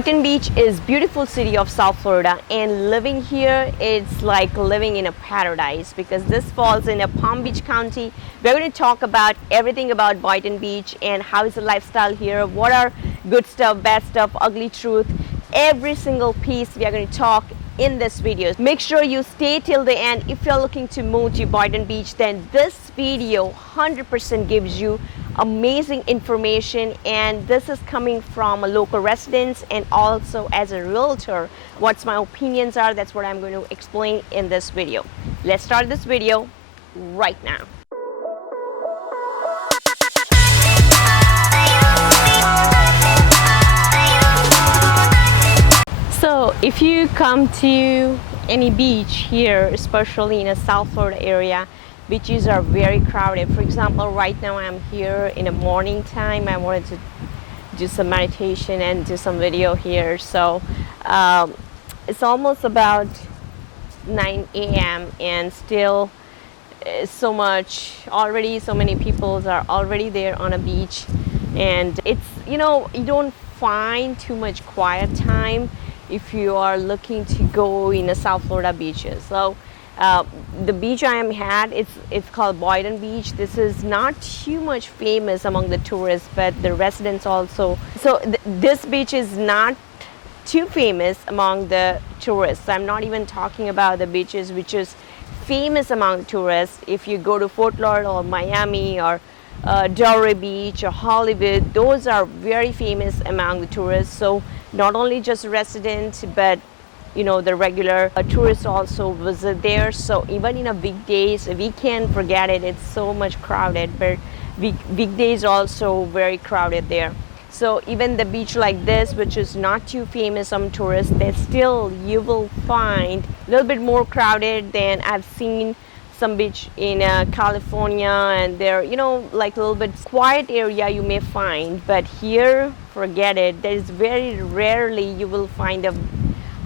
Boynton Beach is beautiful city of South Florida, and living here it's like living in a paradise because this falls in a Palm Beach County. We're going to talk about everything about Boynton Beach and how is the lifestyle here, what are good stuff, bad stuff, ugly truth, every single piece we are going to talk in this video. Make sure you stay till the end. If you're looking to move to Boynton Beach, then this video 100% gives you amazing information, and this is coming from a local resident and also as a realtor. What's my opinions are, that's what I'm going to explain in this video. Let's start this video right now. So if you come to any beach here, especially in a South Florida area, beaches are very crowded. For example, right now I'm here in the morning time. I wanted to do some meditation and do some video here. So it's almost about 9 a.m. and still so many people are already there on a beach, and it's, you don't find too much quiet time if you are looking to go in the South Florida beaches. So the beach I am at, it's called Boynton Beach. This is not too much famous among the tourists, but the residents also. So this beach is not too famous among the tourists. I'm not even talking about the beaches which is famous among tourists. If you go to Fort Lauderdale or Miami or Delray Beach or Hollywood, those are very famous among the tourists. So not only just residents, but the regular tourists also visit there. So even in a weekdays, a weekend, forget it, it's so much crowded, but weekdays also very crowded there. So even the beach like this, which is not too famous on tourists, that still you will find a little bit more crowded than I've seen some beach in California, and there, like a little bit quiet area you may find, but here, forget it. There is very rarely you will find a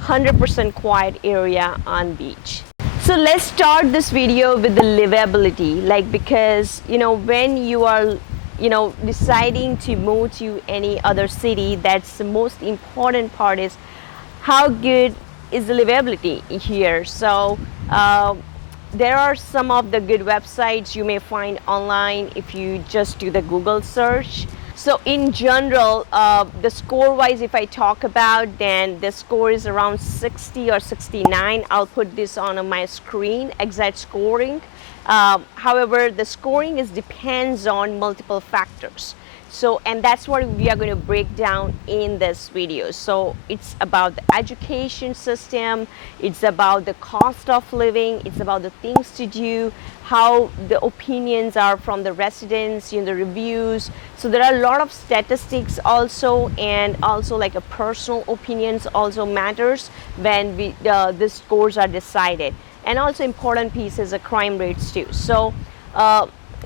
100% quiet area on beach. So let's start this video with the livability, because when you are deciding to move to any other city, that's the most important part, is how good is the livability here. So there are some of the good websites you may find online if you just do the Google search. So in general, the score wise, if I talk about, then the score is around 60 or 69. I'll put this on my screen, exact scoring. However, the scoring depends on multiple factors. So, and that's what we are going to break down in this video. So it's about the education system, it's about the cost of living, it's about the things to do, how the opinions are from the residents, the reviews. So there are a lot of statistics also, and also like a personal opinions also matters when the scores are decided. And also important piece is the crime rates too. So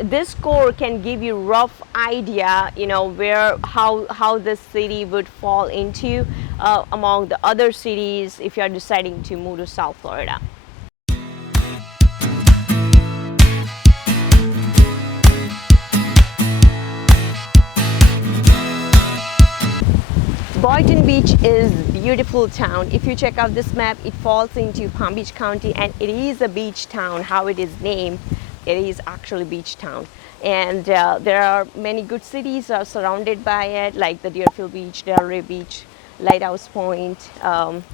this score can give you rough idea, how this city would fall into among the other cities if you are deciding to move to South Florida. Boynton Beach is a beautiful town. If you check out this map, it falls into Palm Beach County, and it is a beach town. How it is named, it is actually beach town, and there are many good cities are surrounded by it, like the Deerfield Beach, Delray Beach, Lighthouse Point.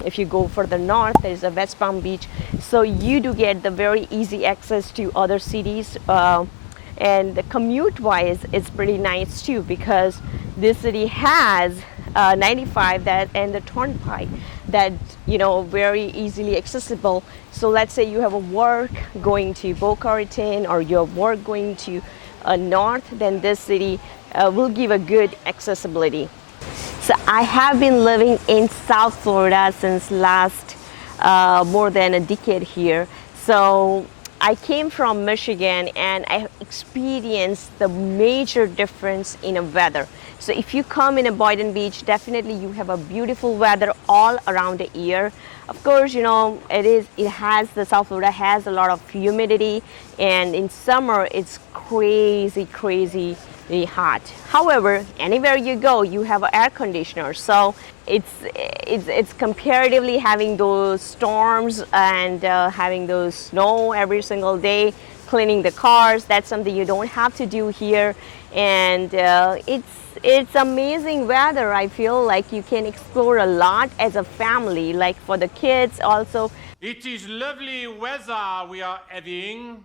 If you go further north, there is a West Palm Beach. So you do get the very easy access to other cities, and the commute wise it's pretty nice too, because this city has 95 and the turnpike that very easily accessible. So let's say you have a work going to Boca Raton, or your work going to north, then this city will give a good accessibility. So I have been living in South Florida since last more than a decade here. So I came from Michigan, and I experienced the major difference in the weather. So if you come in a Boynton Beach, definitely you have a beautiful weather all around the year. Of course, the South Florida has a lot of humidity, and in summer it's crazy really hot. However, anywhere you go, you have an air conditioner, so it's comparatively having those storms and having those snow every single day, cleaning the cars. That's something you don't have to do here, and it's amazing weather. I feel like you can explore a lot as a family, like for the kids also. It is lovely weather we are having.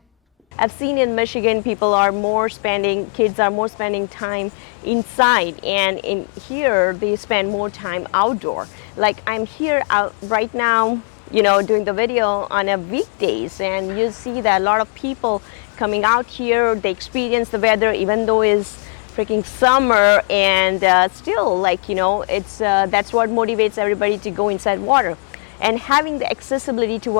I've seen in Michigan kids are more spending time inside, and in here they spend more time outdoor. Like I'm here out right now, doing the video on a weekdays, and you see that a lot of people coming out here, they experience the weather even though it's freaking summer, and still it's that's what motivates everybody to go inside water. And having the accessibility to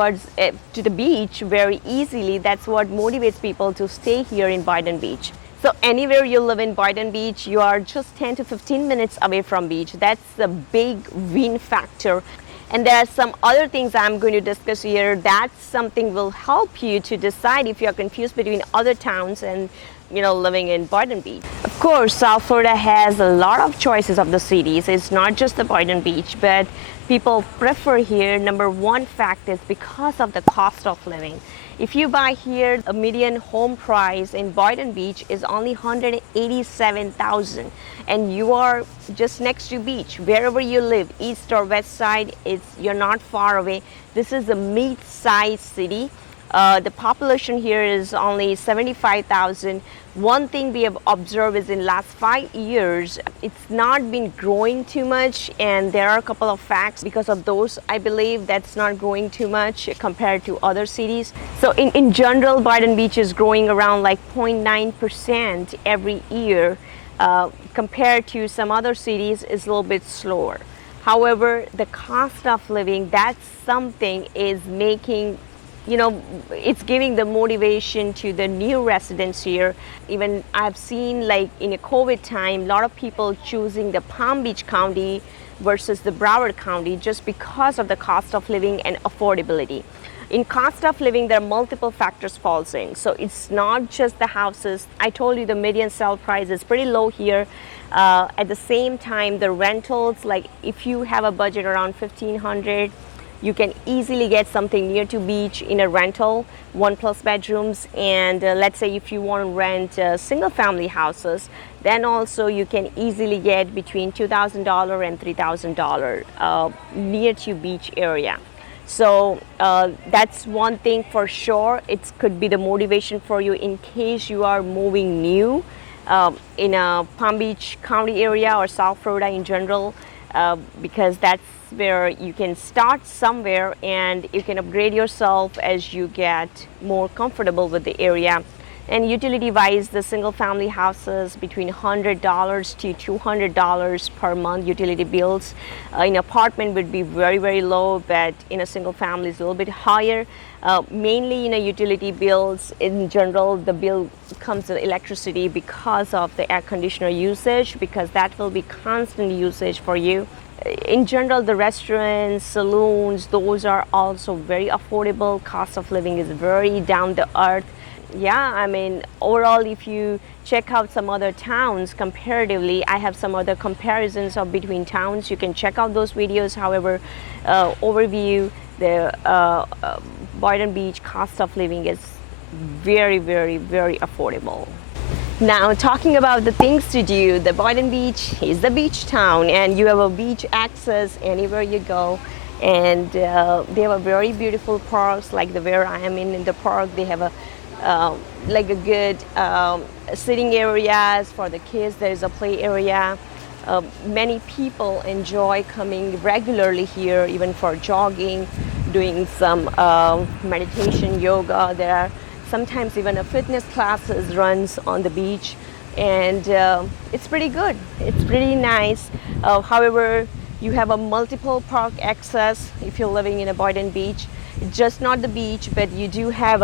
the beach very easily, that's what motivates people to stay here in Boynton Beach. So anywhere you live in Boynton Beach, you are just 10 to 15 minutes away from beach. That's a big win factor. And there are some other things I'm going to discuss here. That's something will help you to decide if you're confused between other towns and living in Boynton Beach. Of course, South Florida has a lot of choices of the cities. It's not just the Boynton Beach, but people prefer here. Number one fact is because of the cost of living. If you buy here, a median home price in Boynton Beach is only $187,000, and you are just next to beach. Wherever you live, east or west side, you're not far away. This is a mid-sized city. The population here is only 75,000. One thing we have observed is in last 5 years, it's not been growing too much, and there are a couple of facts because of those. I believe that's not growing too much compared to other cities. So in general, Boynton Beach is growing around like 0.9% every year. Compared to some other cities, is a little bit slower. However, the cost of living, that's something is making it's giving the motivation to the new residents here. Even I've seen like in a COVID time, a lot of people choosing the Palm Beach County versus the Broward County just because of the cost of living and affordability. In cost of living, there are multiple factors falls in. So it's not just the houses. I told you the median sale price is pretty low here. At the same time, the rentals, like if you have a budget around $1,500, you can easily get something near to beach in a rental, 1+ bedrooms. And let's say if you want to rent single family houses, then also you can easily get between $2,000 and $3,000 near to beach area. So that's one thing for sure. It could be the motivation for you in case you are moving new in a Palm Beach County area or South Florida in general, because that's where you can start somewhere and you can upgrade yourself as you get more comfortable with the area. And utility wise, the single family houses between $100 to $200 per month utility bills. In apartment would be very, very low, but in a single family is a little bit higher. Mainly utility bills in general, the bill comes with electricity because of the air conditioner usage, because that will be constant usage for you. In general, the restaurants, saloons, those are also very affordable. Cost of living is very down to earth. Yeah, I mean, overall, if you check out some other towns comparatively, I have some other comparisons of between towns. You can check out those videos. However, overview, the Boynton Beach cost of living is very, very, very affordable. Now, talking about the things to do, the Boynton Beach is the beach town, and you have a beach access anywhere you go. And they have a very beautiful parks, like where I am in the park. They have a good sitting areas for the kids. There's a play area. Many people enjoy coming regularly here, even for jogging, doing some meditation, yoga. There are sometimes even a fitness classes runs on the beach, and it's pretty good. It's pretty nice. However, you have a multiple park access if you're living in a Boynton Beach. It's just not the beach, but you do have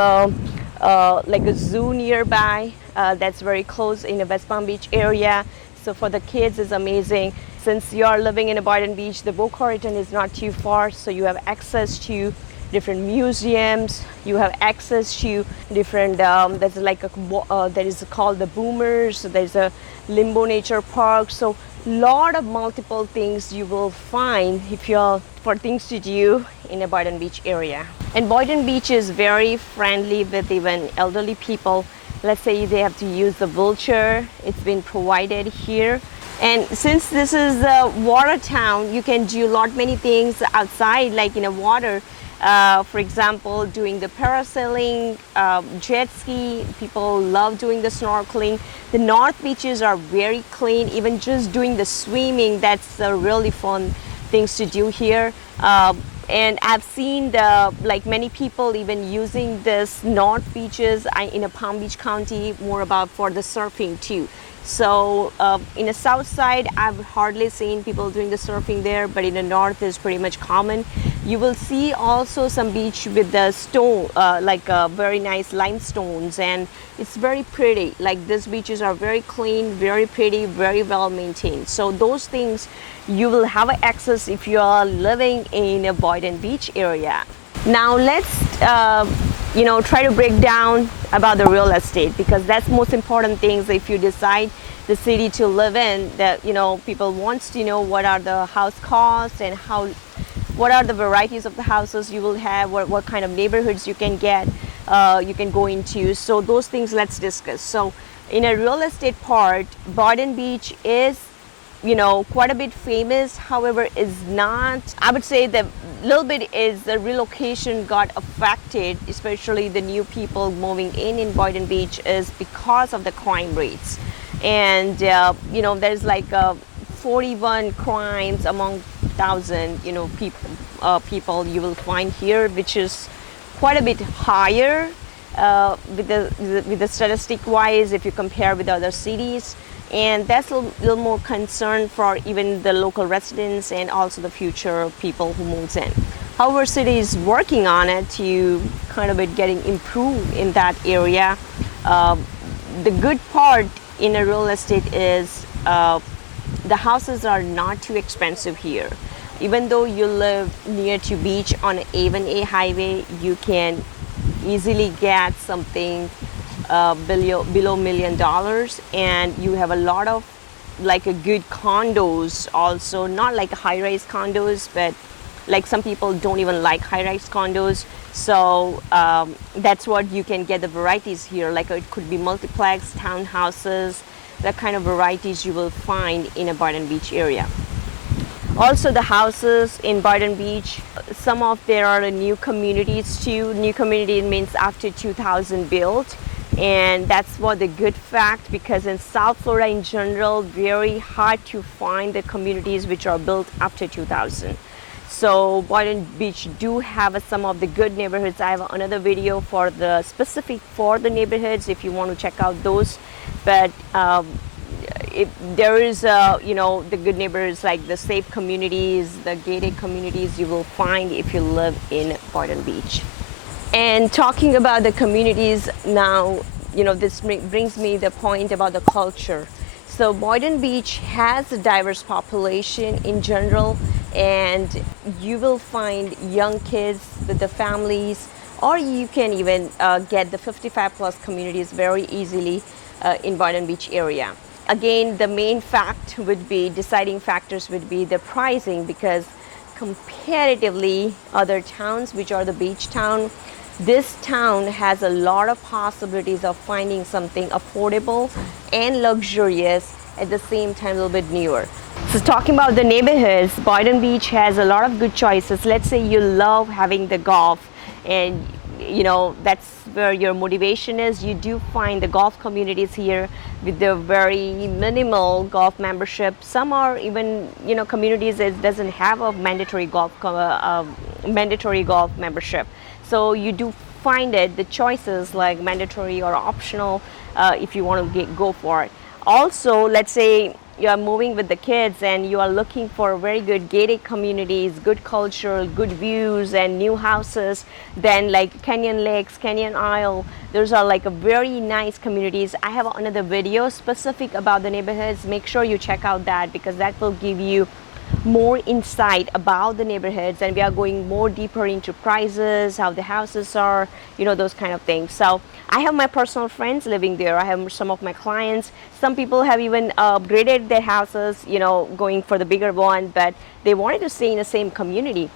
like a zoo nearby that's very close in the West Palm Beach area. So for the kids, it's amazing. Since you are living in a Boynton Beach, the Boca Raton is not too far, so you have access to different museums. You have access to different. There's like there is called the Boomers. So there's a Limbo Nature Park. So lot of multiple things you will find if you're for things to do in a Boynton Beach area. And Boynton Beach is very friendly with even elderly people. Let's say they have to use the wheelchair, it's been provided here. And since this is a water town, you can do many things outside, like in a water. For example, doing the parasailing, jet ski. People love doing the snorkeling. The north beaches are very clean. Even just doing the swimming, that's a really fun things to do here. And I've seen many people even using this north beaches in a Palm Beach County more about for the surfing too. So in the south side, I've hardly seen people doing the surfing there, but in the north is pretty much common. You will see also some beach with the stone, very nice limestones, and it's very pretty. Like these beaches are very clean, very pretty, very well maintained. So those things you will have access if you are living in a Boynton Beach area. Now let's try to break down about the real estate, because that's most important things if you decide the city to live in. That people wants to know what are the house costs and what are the varieties of the houses you will have, what kind of neighborhoods you can get, you can go into. So those things let's discuss. So in a real estate part, Boynton Beach is quite a bit famous. However, is not, I would say that little bit is the relocation got affected, especially the new people moving in Boynton Beach, is because of the crime rates. And there's like 41 crimes among 1,000 people you will find here, which is quite a bit higher with the statistic wise if you compare with other cities. And that's a little more concern for even the local residents and also the future people who moves in. However, city is working on it to kind of getting improved in that area. The good part in a real estate is the houses are not too expensive here. Even though you live near to beach on A1A highway, you can easily get something below $1 million, and you have a lot of like a good condos also, not like high-rise condos, but like some people don't even like high-rise condos. So that's what you can get the varieties here. Like it could be multiplex, townhouses, that kind of varieties you will find in a Boynton Beach area. Also the houses in Boynton Beach, some of there are new communities too. New community means after 2000 built. And that's what the good fact, because in South Florida in general, very hard to find the communities which are built after 2000. So Boynton Beach do have some of the good neighborhoods. I have another video for the specific for the neighborhoods if you want to check out those. But there is the good neighborhoods like the safe communities, the gated communities you will find if you live in Boynton Beach. And talking about the communities now, this brings me the point about the culture. So Boynton Beach has a diverse population in general, and you will find young kids with the families, or you can even get the 55 plus communities very easily in Boynton Beach area. Again, the main deciding factors would be the pricing, because comparatively other towns which are the beach town, this town has a lot of possibilities of finding something affordable and luxurious at the same time, a little bit newer. So talking about the neighborhoods, Boynton Beach has a lot of good choices. Let's say you love having the golf, and that's where your motivation is. You do find the golf communities here with the very minimal golf membership. Some are even communities that doesn't have a mandatory golf membership. So you do find the choices like mandatory or optional if you want to go for it. Also, let's say you are moving with the kids and you are looking for very good gated communities, good culture, good views, and new houses, then like Canyon Lakes, Canyon Isle, those are like a very nice communities. I have another video specific about the neighborhoods. Make sure you check out that, because that will give you more insight about the neighborhoods, and we are going more deeper into prices, how the houses are, those kind of things. So I have my personal friends living there. I have some of my clients. Some people have even upgraded their houses, going for the bigger one, but they wanted to stay in the same community.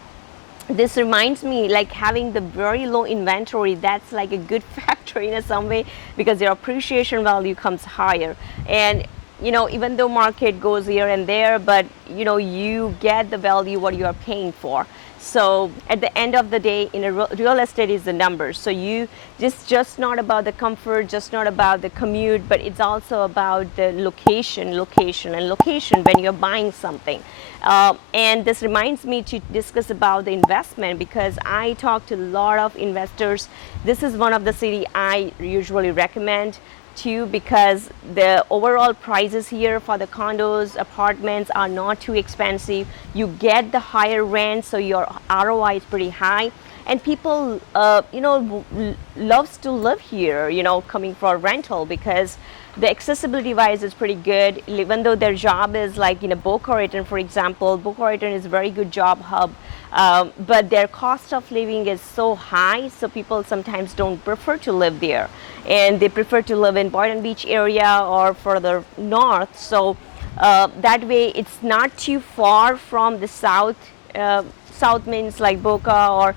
This reminds me, like, having the very low inventory, that's like a good factor in some way, because your appreciation value comes higher. And even though market goes here and there, but you get the value what you are paying for. So at the end of the day, in a real estate is the numbers. So you just not about the comfort, just not about the commute, but it's also about the location when you're buying something. And this reminds me to discuss about the investment, because I talk to a lot of investors. This is one of the city I usually recommend too, because the overall prices here for the condos, apartments are not too expensive. You get the higher rent, so your ROI is pretty high, and people loves to live here, coming for rental, because the accessibility wise is pretty good. Even though their job is like in a Boca Raton, for example, Boca Raton is a very good job hub, but their cost of living is so high, so people sometimes don't prefer to live there, and they prefer to live in Boynton Beach area or further north. So that way it's not too far from the south. South means like Boca, or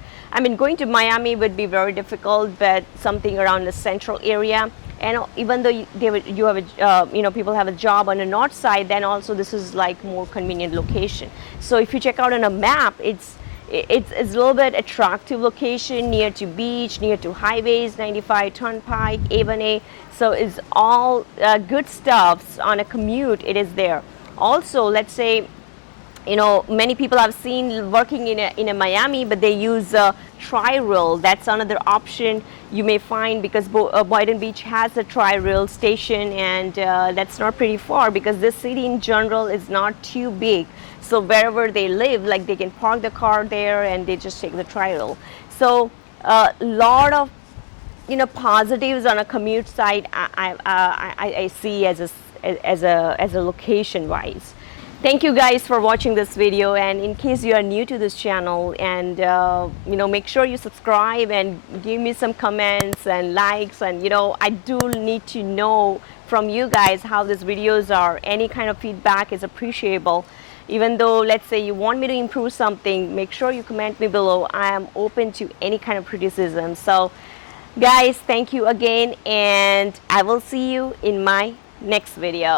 going to Miami would be very difficult, but something around the central area. And even though you have people have a job on the north side, then also this is like more convenient location. So if you check out on a map, it's a little bit attractive location, near to beach, near to highways, 95 Turnpike, A1A. So it's all good stuff on a commute. It is there. Also, let's say, many people I've seen working in a Miami, but they use tri-rail. That's another option you may find, because Boynton Beach has a tri-rail station, and that's not pretty far, because this city in general is not too big. So wherever they live, like, they can park the car there and they just take the tri-rail. So a lot of positives on a commute side I see as a location wise. Thank you guys for watching this video, and in case you are new to this channel, and make sure you subscribe and give me some comments and likes, and I do need to know from you guys how these videos are. Any kind of feedback is appreciable. Even though, let's say, you want me to improve something, make sure you comment me below. I am open to any kind of criticism. So guys, thank you again, and I will see you in my next video.